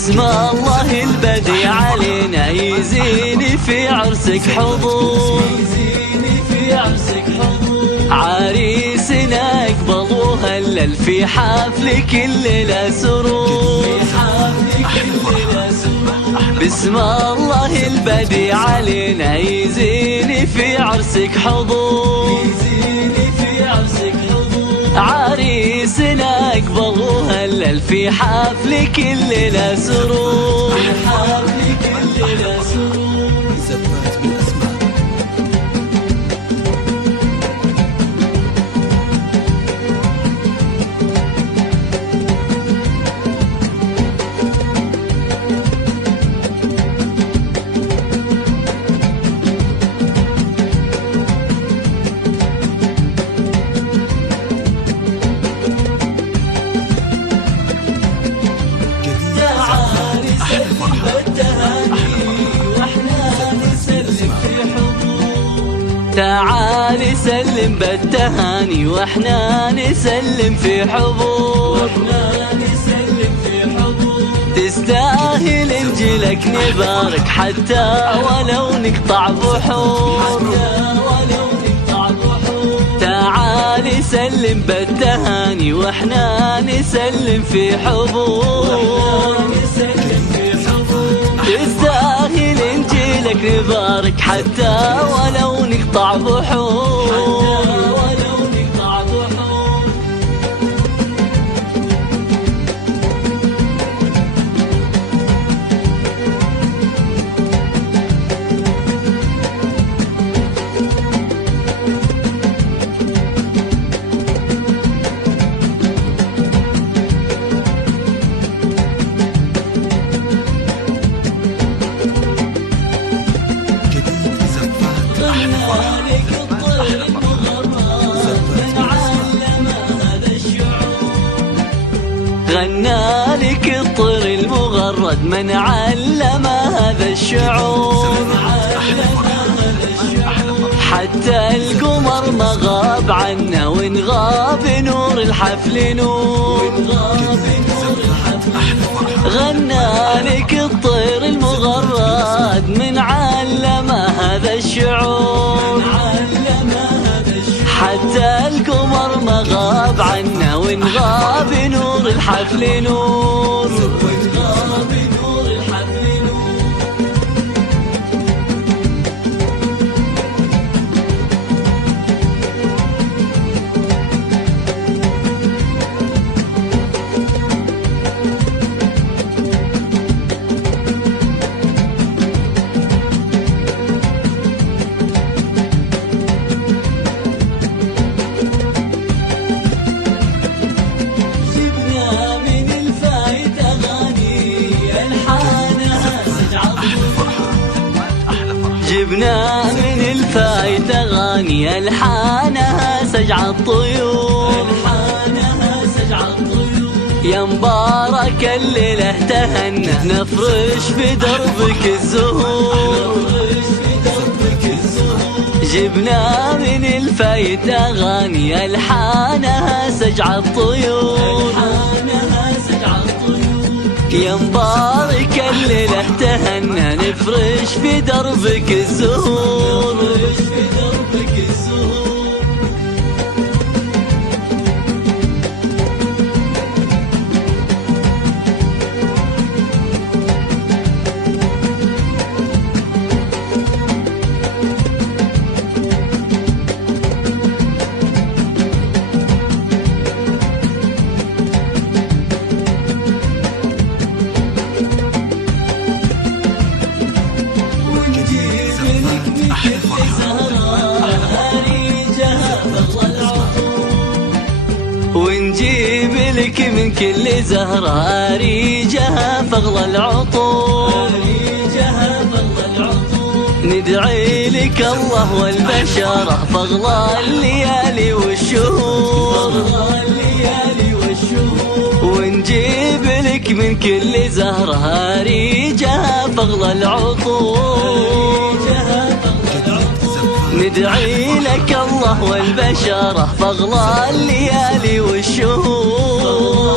بسم الله البديع علينا يزيني في عرسك حضور، عريسنا اقبل وهلل في حفلك الليلة سرور. بسم الله البديع علينا يزيني في عرسك حضور، عريسنا اقبل وهلل في حفلك الليلة سرور. تعالي سلم بالتهاني واحنا نسلم في حضور، تستاهل نجيلك نبارك حتى ولو نقطع بحور. تعالي سلم بالتهاني واحنا نسلم في حضور، تستاهل نجيلك نبارك حتى ولو نقطع بحور. غنى لك الطير المغرد من علم هذا الشعور، حتى القمر ما غاب عنا وإن غاب نور الحفل نور. غنى لك الطير المغرد من علم هذا الشعور، حتى القمر ما غاب عنا وإن غاب نور الحفل نور. جبنا من الفايت أغاني ألحانها سجع الطيور، يا مبارك الليلة تهنى نفرش بدربك الزهور. جبنا من الفايت أغاني ألحانها سجع الطيور، يا مبارك الليلة تهنى نفرش في دربك الزهور. ونجيب لك من كل زهرة ريجها فغلى العطور، ندعي لك الله والبشرة فغلى الليالي والشهور. ونجيب لك من كل زهرة ريجها فغلى العطور، ندعي لك الله والبشرة فاغلى الليالي والشهور.